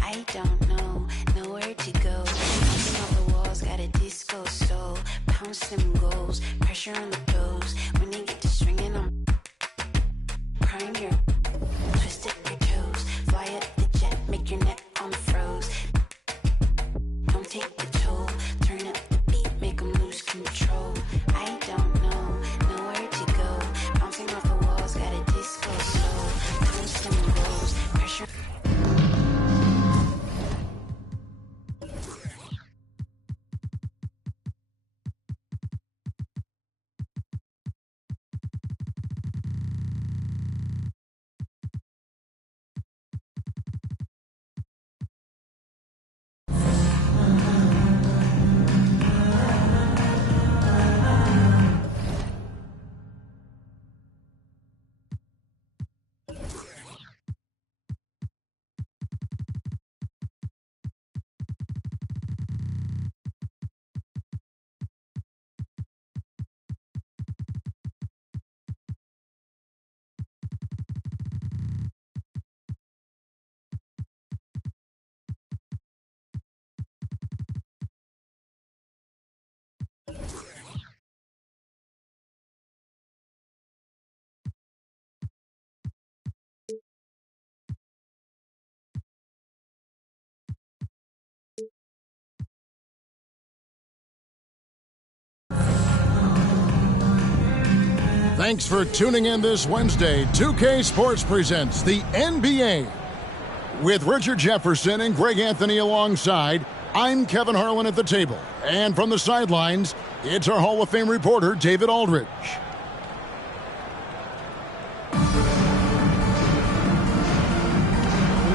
I don't know, nowhere to go. Bouncing off the walls, got a disco soul. Pounce them goals, pressure on the toes. When they get to swinging, I'm prime your twist at your toes. Fly up the jet, make your neck on froze. Don't take the toll, turn up the beat, make them lose control. I don't know, nowhere to go. Bouncing off the walls, got a disco soul. Pounce them goals, pressure. Thanks for tuning in this Wednesday. 2K Sports presents the NBA. With Richard Jefferson and Greg Anthony alongside, I'm Kevin Harlan at the table. And from the sidelines, it's our Hall of Fame reporter, David Aldridge. Here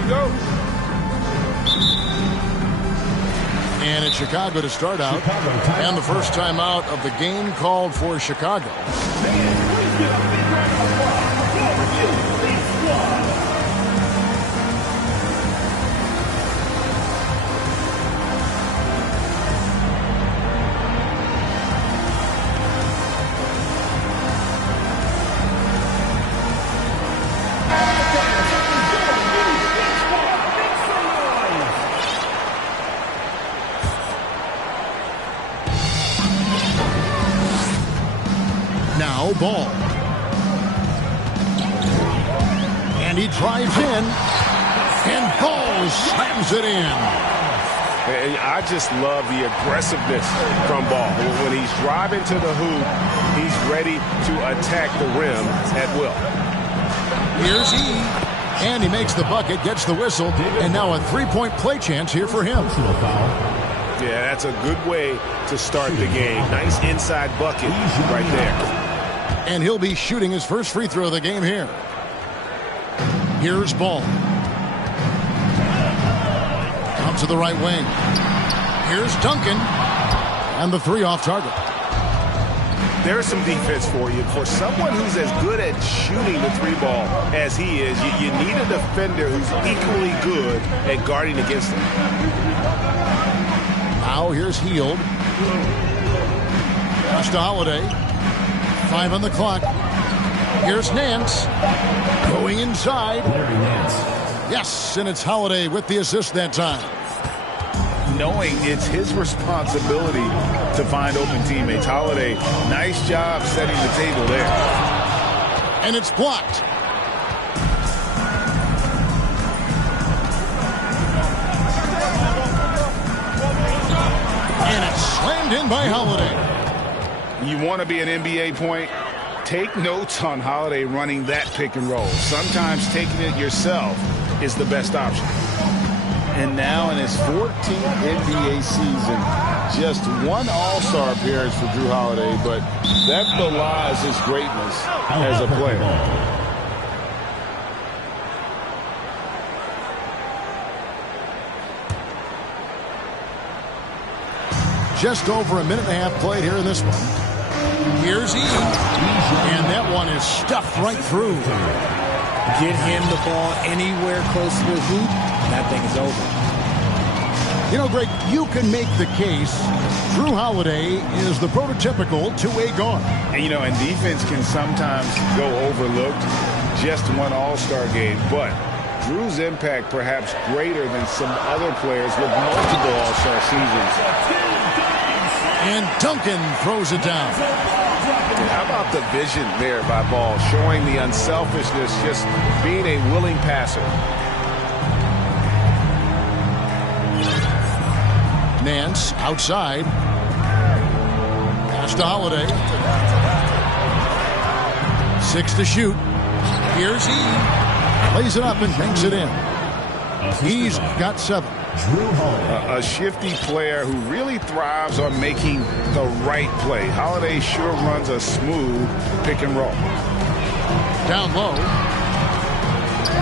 we go. And it's Chicago to start out. And the first time out of the game called for Chicago. Now Ball. And he drives in. And Ball slams it in. And I just love the aggressiveness from Ball. When he's driving to the hoop, he's ready to attack the rim at will. Here's E. And he makes the bucket, gets the whistle, and now a three-point play chance here for him. Yeah, that's a good way to start the game. Nice inside bucket right there. And he'll be shooting his first free throw of the game here. Here's Ball. Out to the right wing. Here's Duncan. And the three off target. there's some defense for you. For someone who's as good at shooting the three ball as he is, you need a defender who's equally good at guarding against him. Now here's Hield. Pass to Holiday. 5 on the clock. Here's Nance. Going inside. Yes, and it's Holiday with the assist that time. Knowing it's his responsibility to find open teammates. Holiday, nice job setting the table there. And it's blocked. And it's slammed in by Holiday. You want to be an NBA point? Take notes on Holiday running that pick and roll. Sometimes taking it yourself is the best option. And now in his 14th NBA season, just one All-Star appearance for Jrue Holiday, but that belies his greatness as a player. Just over a minute and a half played here in this one. Here's E. And that one is stuffed right through. Get him the ball anywhere close to the hoop, that thing is over. You know, Greg, you can make the case Jrue Holiday is the prototypical two-way guard. And, you know, and defense can sometimes go overlooked. Just one All-Star game, but Jrue's impact perhaps greater than some other players with multiple All-Star seasons. And Duncan throws it down. How about the vision there by Ball, showing the unselfishness, just being a willing passer. Nance outside. Pass to Holiday. 6 to shoot. Here's E. Plays it up and banks it in. He's got 7. A shifty player who really thrives on making the right play. Holiday sure runs a smooth pick and roll. Down low.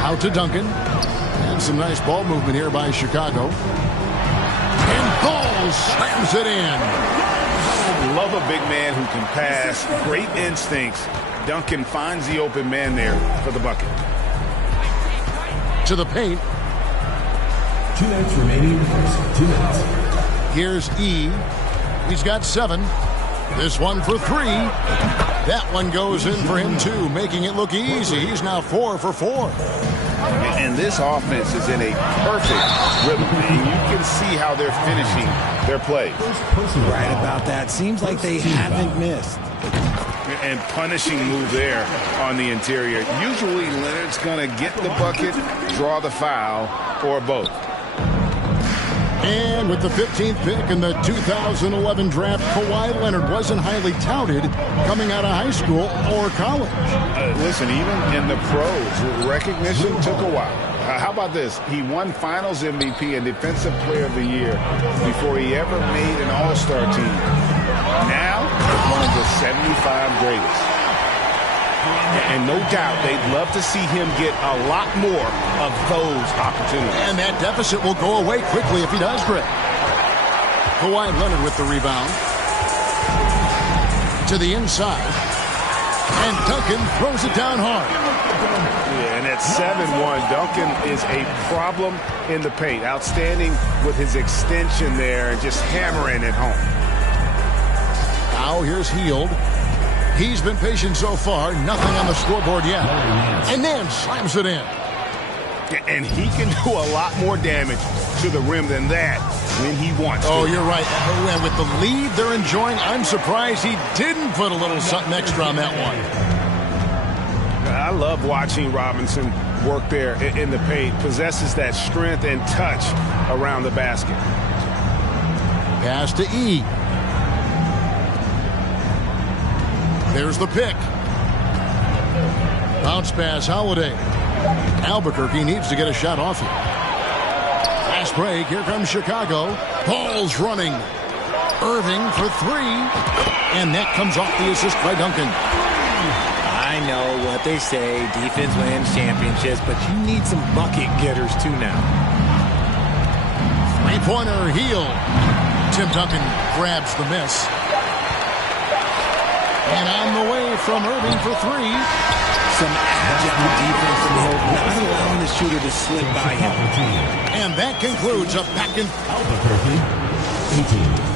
Out to Duncan. And some nice ball movement here by Chicago. And Ball slams it in. Love a big man who can pass. Great instincts. Duncan finds the open man there for the bucket. To the paint. 2 minutes remaining in the first. 2 minutes. Here's E. He's got 7. This one for 3. That one goes in for him, too, making it look easy. He's now 4 for 4. And this offense is in a perfect rhythm. And you can see how they're finishing their play. Right about that. Seems like they haven't missed. And punishing move there on the interior. Usually Leonard's going to get the bucket, draw the foul, or both. And with the 15th pick in the 2011 draft, Kawhi Leonard wasn't highly touted coming out of high school or college. Listen, even in the pros, recognition took a while. How about this? He won Finals MVP and Defensive Player of the Year before he ever made an All-Star team. Now, one of the 75 greatest. And no doubt, they'd love to see him get a lot more of those opportunities. And that deficit will go away quickly if he does, Greg. Kawhi Leonard with the rebound. To the inside. And Duncan throws it down hard. Yeah, and at 7-1, Duncan is a problem in the paint. Outstanding with his extension there and just hammering it home. Now here's Hield. He's been patient so far. Nothing on the scoreboard yet. And then slams it in. And he can do a lot more damage to the rim than that when he wants to. Oh, you're right. And with the lead they're enjoying, I'm surprised he didn't put a little something extra on that one. I love watching Robinson work there in the paint. Possesses that strength and touch around the basket. Pass to E. There's the pick. Bounce pass, Holiday. Albuquerque needs to get a shot off here. Fast break. Here comes Chicago. Ball's running. Irving for 3. And that comes off the assist by Duncan. I know what they say. Defense wins championships, but you need some bucket getters too now. 3-pointer, Hield. Tim Duncan grabs the miss. And on the way from Irving for three. Some agile defense from Hill, not allowing the shooter to slip by him. And that concludes a back and Albuquerque, 18.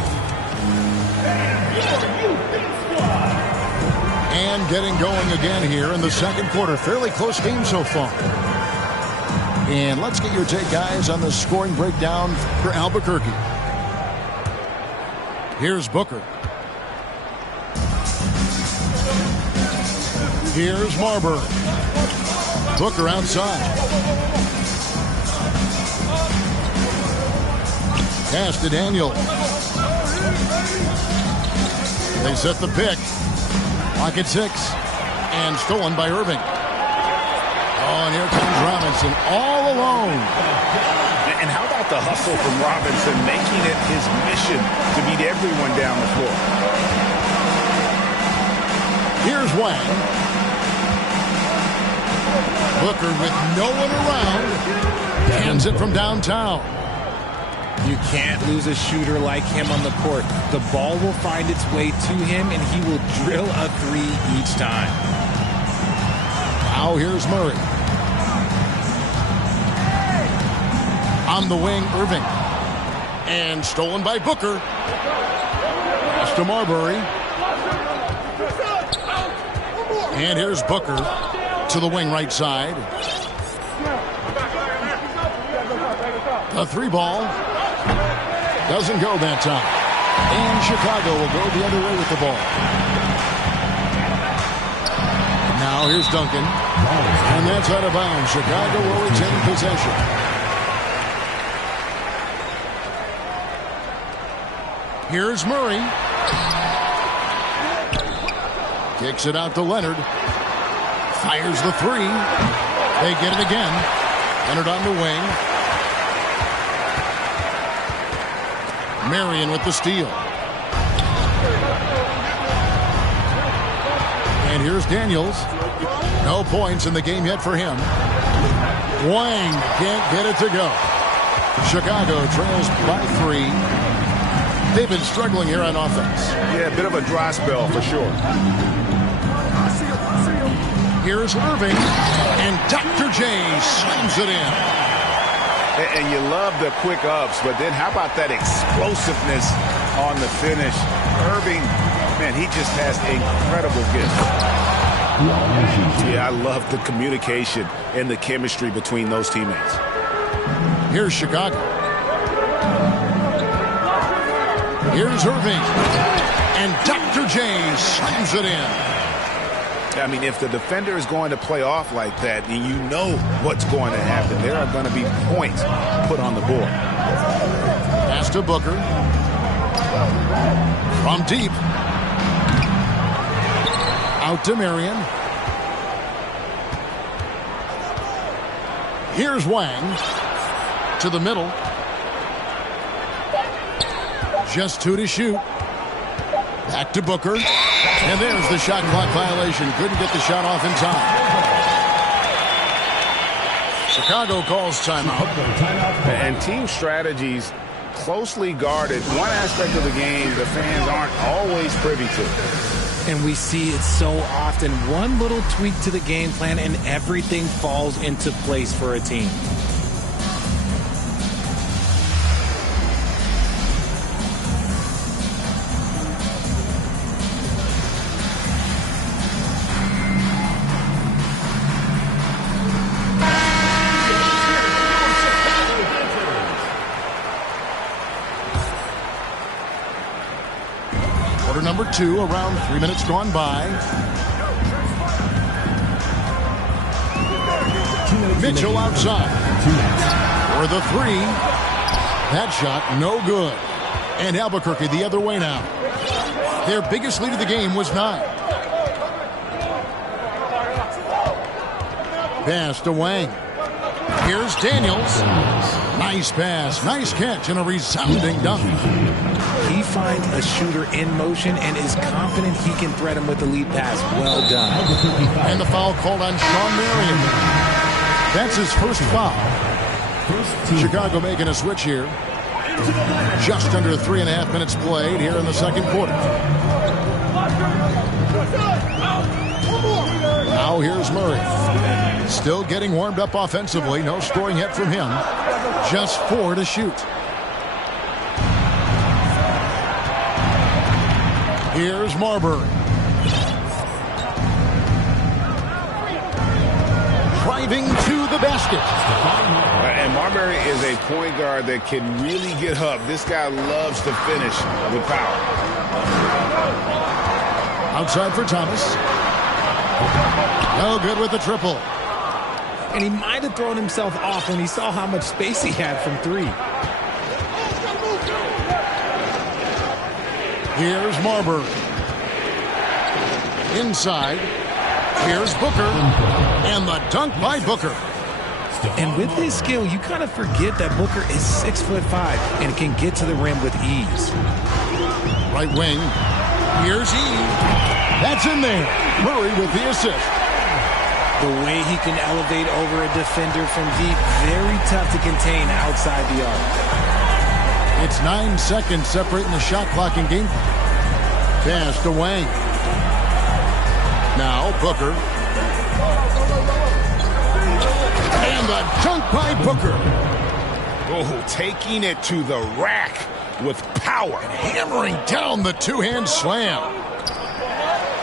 And getting going again here in the second quarter. Fairly close game so far. And let's get your take, guys, on the scoring breakdown for Albuquerque. Here's Booker. Here's Marbury. Booker outside. Pass to Daniel. They set the pick. Clock at 6. And stolen by Irving. Oh, and here comes Robinson all alone. And how about the hustle from Robinson, making it his mission to beat everyone down the floor. Here's Wang. Booker with no one around. Hands it from downtown. You can't lose a shooter like him on the court. The ball will find its way to him, and he will drill a three each time. Now here's Murray. On the wing, Irving. And stolen by Booker. Pass to Marbury. And here's Booker to the wing right side. A three ball. Doesn't go that time. And Chicago will go the other way with the ball. Now here's Duncan. And that's out of bounds. Chicago will retain possession. Here's Murray. Kicks it out to Leonard. Fires the three. They get it again. Leonard on the wing. Marion with the steal. And here's Daniels. No points in the game yet for him. Wang can't get it to go. Chicago trails by 3. They've been struggling here on offense. Yeah, a bit of a dry spell for sure. Here's Irving. And Dr. J slams it in. And you love the quick ups, but then how about that explosiveness on the finish? Irving, man, he just has incredible gift. Yeah, I love the communication and the chemistry between those teammates. Here's Chicago. Here's Irving. And Dr. J slams it in. I mean, if the defender is going to play off like that, and you know what's going to happen, there are going to be points put on the board. Pass to Booker. From deep. Out to Marion. Here's Wang. To the middle. Just 2 to shoot. Back to Booker. And there's the shot clock violation. Couldn't get the shot off in time. Chicago calls timeout. And team strategies closely guarded. One aspect of the game the fans aren't always privy to. And we see it so often. One little tweak to the game plan and everything falls into place for a team. Number 2, around 3 minutes gone by. Mitchell outside. For the 3. That shot, no good. And Albuquerque the other way now. Their biggest lead of the game was 9. Pass to Wang. Here's Daniels. Nice pass, nice catch, and a resounding dunk. He finds a shooter in motion and is confident he can threat him with the lead pass. Well done. And the foul called on Sean Marion. That's his first foul. Chicago making a switch here. Just under 3.5 minutes played here in the second quarter. Now here's Murray. Still getting warmed up offensively. No scoring yet from him. Just 4 to shoot. Here's Marbury. Driving to the basket. And Marbury is a point guard that can really get up. This guy loves to finish with power. Outside for Thomas. No good with the triple. And he might have thrown himself off when he saw how much space he had from 3. Here's Marbury. Inside. Here's Booker. And the dunk by Booker. And with his skill, you kind of forget that Booker is 6'5" and can get to the rim with ease. Right wing. Here's E. That's in there. Murray with the assist. The way he can elevate over a defender from deep, very tough to contain outside the arc. It's 9 seconds separating the shot clock and game. Pass to Wang. Now Booker. And the dunk by Booker. Oh, taking it to the rack with power. Hammering down the two-hand slam.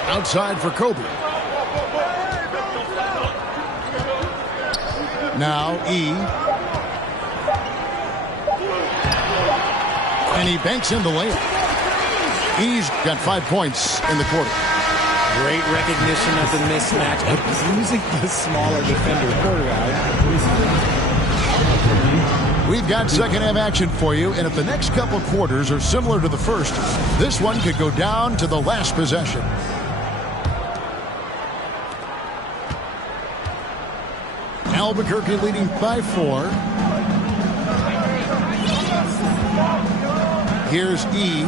Outside for Kobe. Now E. And he banks in the layup. E's got 5 points in the quarter. Great recognition of the mismatch, abusing the smaller defender quarterback. We've got second half action for you, and if the next couple quarters are similar to the first, this one could go down to the last possession. Albuquerque leading by 4. Here's E.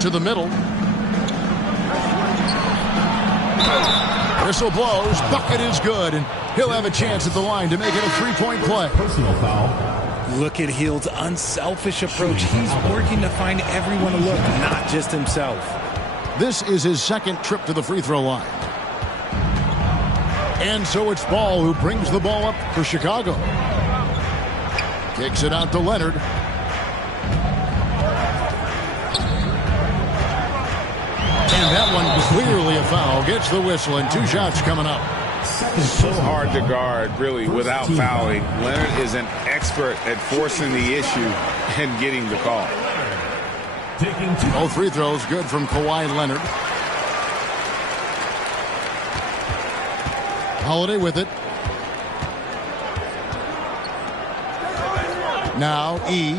To the middle. Whistle blows. Bucket is good, and he'll have a chance at the line to make it a 3-point play. Personal foul. Look at Hield's unselfish approach. He's working to find everyone to look, not just himself. This is his second trip to the free throw line. And so it's Ball who brings the ball up for Chicago. Kicks it out to Leonard. And that one clearly a foul. Gets the whistle, and 2 shots coming up. So hard to guard, really, without fouling. Leonard is an expert at forcing the issue and getting the call. Both free throws good from Kawhi Leonard. Holiday with it. Now E.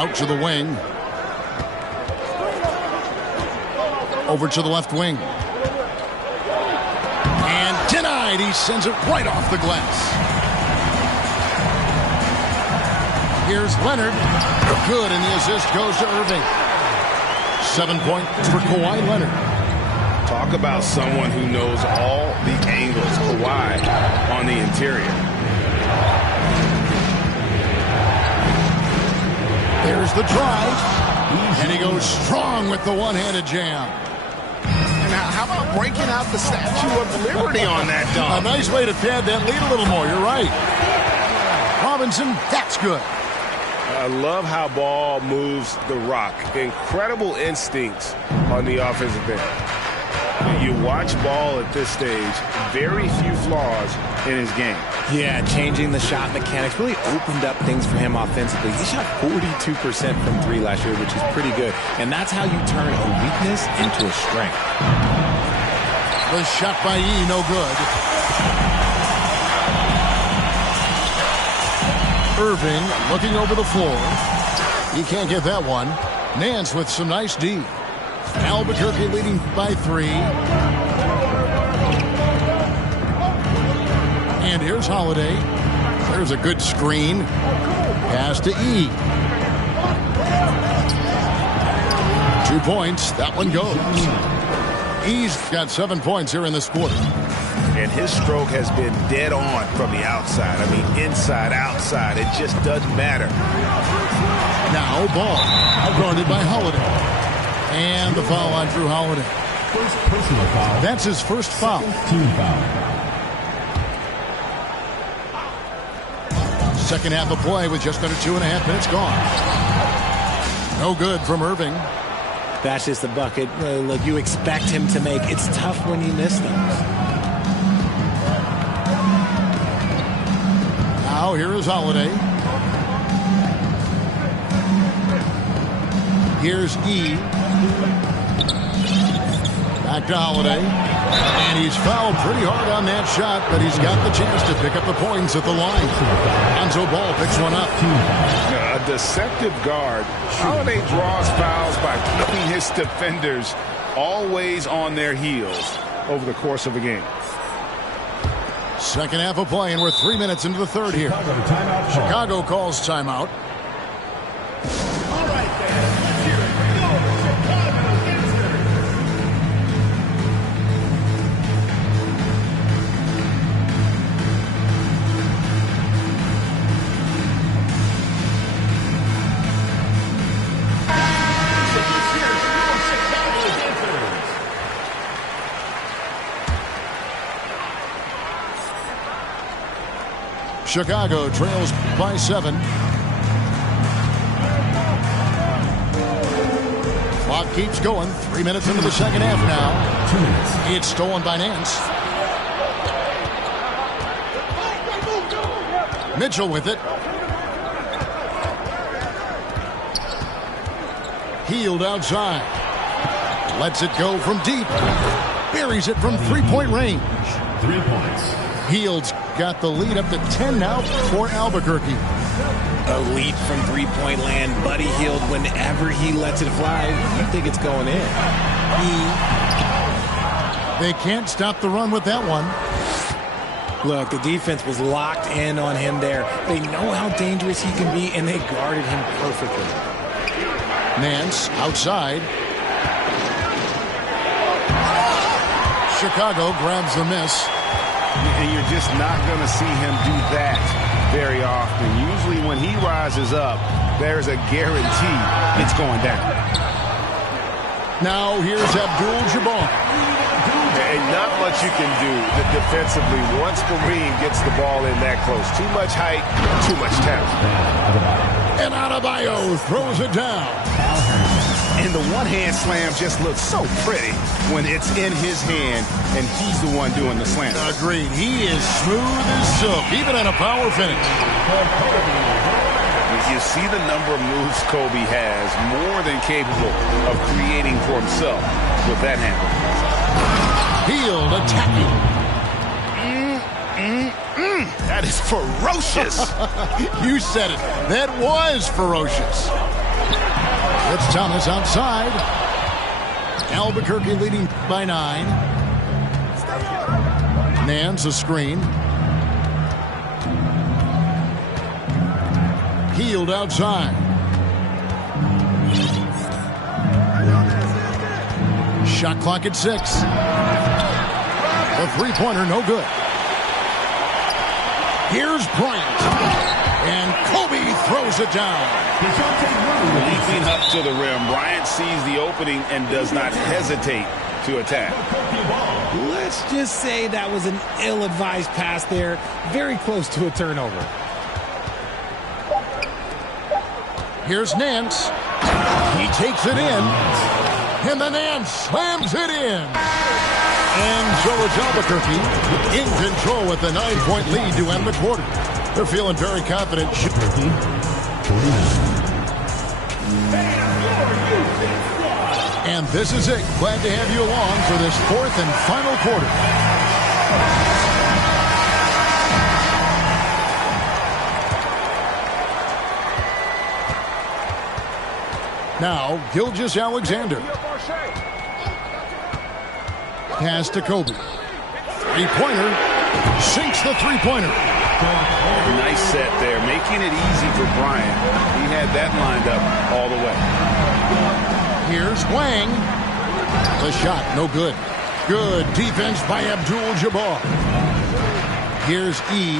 Out to the wing. Over to the left wing. And denied. He sends it right off the glass. Here's Leonard. Good, and the assist goes to Irving. 7 points for Kawhi Leonard. Talk about someone who knows all the angles. Kawhi on the interior. There's the drive. And he goes strong with the one-handed jam. Now, how about breaking out the Statue of Liberty on that A dunk? nice way to pad that lead a little more. You're right. Robinson, that's good. I love how Ball moves the rock. Incredible instincts on the offensive end. You watch Ball at this stage, very few flaws in his game. Yeah, changing the shot mechanics really opened up things for him offensively. He shot 42% from 3 last year, which is pretty good. And that's how you turn a weakness into a strength. The shot by E, no good. Irving looking over the floor. He can't get that one. Nance with some nice D. Albuquerque leading by 3. And here's Holiday. There's a good screen. Pass to E. 2 points. That one goes. E's got 7 points here in this quarter. And his stroke has been dead on from the outside. I mean, inside, outside. It just doesn't matter. Now Ball. Guarded by Holiday. And the foul on Drew Holiday. First personal foul. That's his first foul. Team foul. Second half of play with just under 2.5 minutes gone. No good from Irving. That's just the bucket. Look, you expect him to make. It's tough when you miss them. Now here is Holiday. Here's E. Back to Holiday. And he's fouled pretty hard on that shot, but he's got the chance to pick up the points at the line. Lonzo Ball picks one up. A deceptive guard. Holiday draws fouls by keeping his defenders always on their heels over the course of a game. Second half of play, and we're 3 minutes into the third here. Chicago calls timeout. All right, then. Let's hear it. Go, Chicago Gangsters. Chicago trails by 7. Clock keeps going. 3 minutes into the second half now. 2 minutes. It's stolen by Nance. Mitchell with it. Hield outside. Lets it go from deep. Buries it from three-point range. 3 points. Hield's got the lead up to 10 now for Albuquerque. A lead from three-point land. Buddy Hield, whenever he lets it fly, you think it's going in. They can't stop the run with that one. Look, the defense was locked in on him there. They know how dangerous he can be, and they guarded him perfectly. Nance outside. Chicago grabs the miss. And you're just not going to see him do that very often. Usually when he rises up, there's a guarantee it's going down. Now here's Abdul-Jabbar. And not much you can do defensively once Kareem gets the ball in that close. Too much height, too much talent. And Adebayo throws it down. And the one-hand slam just looks so pretty when it's in his hand and he's the one doing the slam. Agreed. He is smooth as silk, even at a power finish. You see the number of moves Kobe has, more than capable of creating for himself with that handle. Hield attacking. That is ferocious. You said it. That was ferocious. It's Thomas outside. Albuquerque leading by 9. Nance a screen. Hield outside. Shot clock at 6. The three-pointer no good. Here's Bryant. And Kobe throws it down. Leaping up to the rim, Bryant sees the opening and does not hesitate to attack. Let's just say that was an ill-advised pass there. Very close to a turnover. Here's Nance. He takes it in. And the Nance slams it in. And so it's Albuquerque in control with the 9-point lead to end the quarter. They're feeling very confident. And this is it. Glad to have you along for this fourth and final quarter. Now, Gilgeous-Alexander. Pass to Kobe. Three-pointer. Sinks the three-pointer. Nice set there, making it easy for Bryant. He had that lined up all the way. Here's Wang. The shot, no good. Good defense by Abdul-Jabbar. Here's E,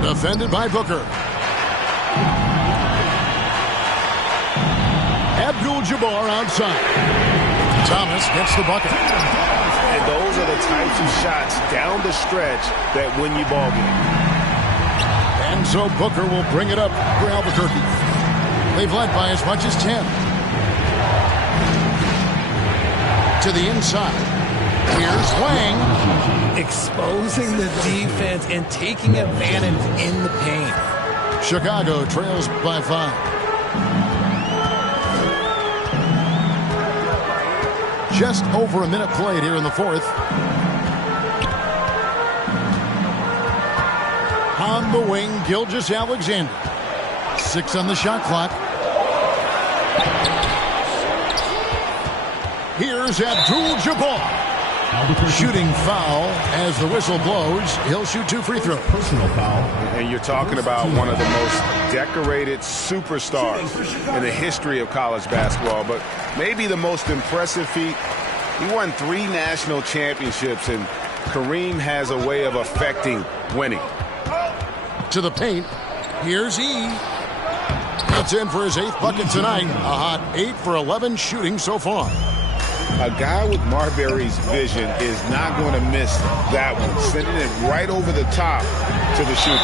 defended by Booker. Abdul-Jabbar outside. Thomas gets the bucket. And those are the types of shots down the stretch that win you ball games. And so Booker will bring it up for Albuquerque. They've led by as much as 10. To the inside. Here's Wang. Exposing the defense and taking advantage in the paint. Chicago trails by 5. Just over a minute played here in the fourth. On the wing, Gilgeous-Alexander. 6 on the shot clock. Here's Abdul-Jabbar. Shooting foul as the whistle blows. He'll shoot 2 free throws. Personal foul. And you're talking about one of the most decorated superstars in the history of college basketball, but maybe the most impressive feat. He won 3 national championships, and Kareem has a way of affecting winning. To the paint. Here's E. Gets in for his 8th bucket tonight. A hot 8 for 11 shooting so far. A guy with Marbury's vision is not going to miss that one. Sending it right over the top to the shooter.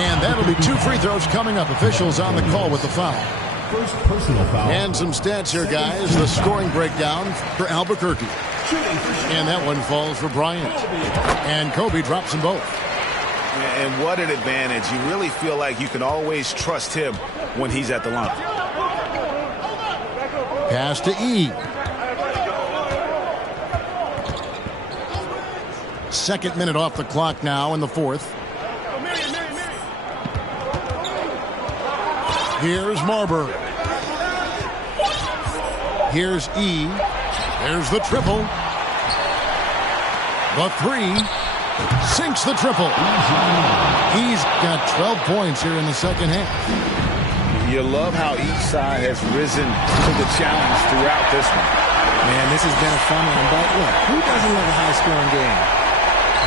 And that'll be 2 free throws coming up. Officials on the call with the foul. First personal foul. And some stats here, guys. The scoring breakdown for Albuquerque. And that one falls for Bryant. And Kobe drops them both. And what an advantage. You really feel like you can always trust him when he's at the line. Pass to E. Second minute off the clock now in the fourth. Here's Marbury. Here's E. There's the triple. The 3. Sinks the triple. He's got 12 points here in the second half. You love how each side has risen to the challenge throughout this one. Man, this has been a fun one, but look, who doesn't love a high-scoring game?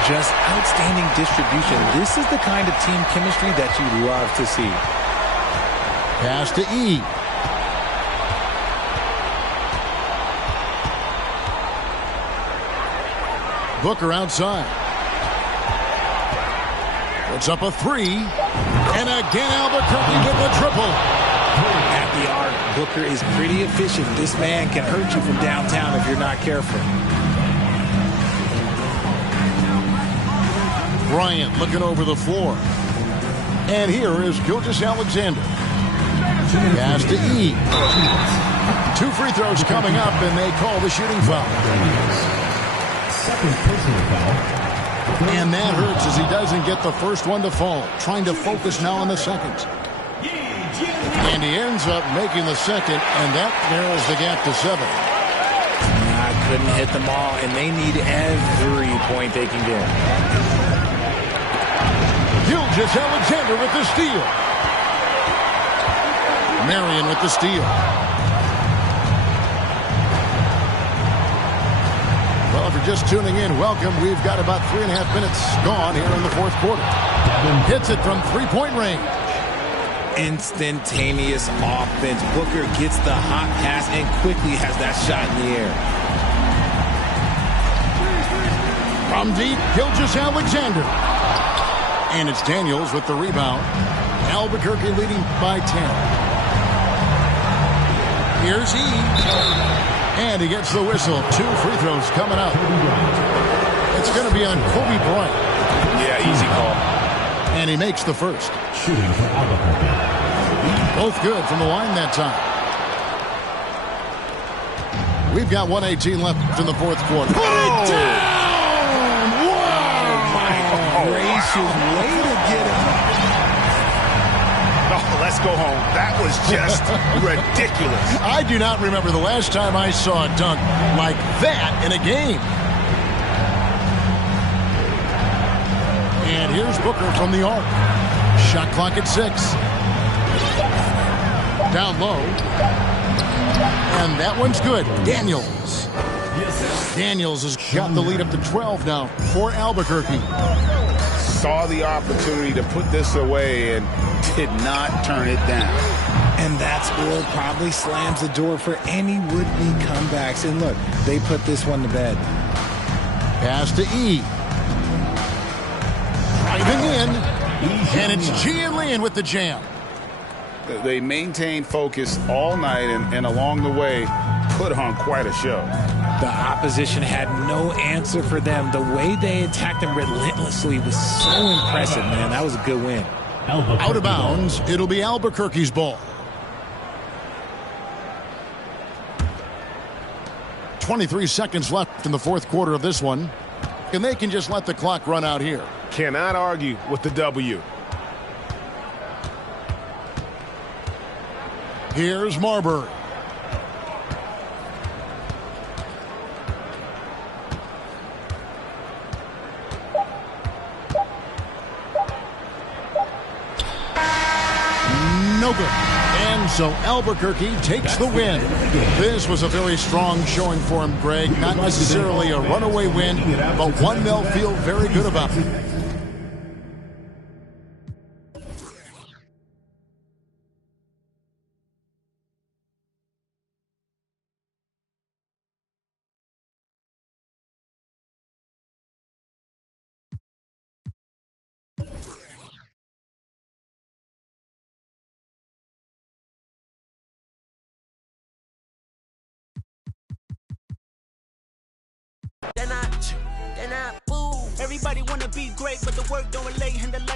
Just outstanding distribution. This is the kind of team chemistry that you love to see. Pass to E. Booker outside. Puts up a 3. And again Albuquerque with the triple. At the arc, Booker is pretty efficient. This man can hurt you from downtown if you're not careful. Bryant looking over the floor. And here is Gilgeous-Alexander. Pass to E. 2 free throws coming up, and they call the shooting foul. Second personal foul. And that hurts as he doesn't get the first one to fall. Trying to focus now on the second. And he ends up making the second, and that narrows the gap to 7. Couldn't hit them all, and they need every point they can get. Gilgeous-Alexander with the steal. Marion with the steal. Well, if you're just tuning in, welcome. We've got about 3.5 minutes gone here in the fourth quarter. Hits it from 3-point range. Instantaneous offense. Booker gets the hot pass and quickly has that shot in the air. From deep, Gilgeous-Alexander. And it's Daniels with the rebound. Albuquerque leading by 10. Here's E. And he gets the whistle. 2 free throws coming up. It's going to be on Kobe Bryant. Yeah, easy call. And he makes the first. Shooting for Albuquerque. Both good from the line that time. We've got 1:18 left in the fourth quarter. Put it down! Wow! Gracious, way to get him. Oh, let's go home. That was just ridiculous. I do not remember the last time I saw a dunk like that in a game. And here's Booker from the arc. Shot clock at 6. Down low. And that one's good. Daniels. Daniels has got the lead up to 12 now for Albuquerque. saw the opportunity to put this away and did not turn it down. And that score probably slams the door for any would-be comebacks. And look, they put this one to bed. Pass to E. Driving in. And it's Gian Lian with the jam. They maintained focus all night and along the way put on quite a show. The opposition had no answer for them. The way they attacked them relentlessly was so impressive, man. That was a good win. Out of bounds, it'll be Albuquerque's ball. 23 seconds left in the fourth quarter of this one, and they can just let the clock run out here. Cannot argue with the W. Here's Marbury. No good. And so Albuquerque takes the win. This was a very strong showing for him, Greg. Not necessarily a runaway win, but one they'll feel very good about. Everybody wanna be great, but the work don't relate, and the light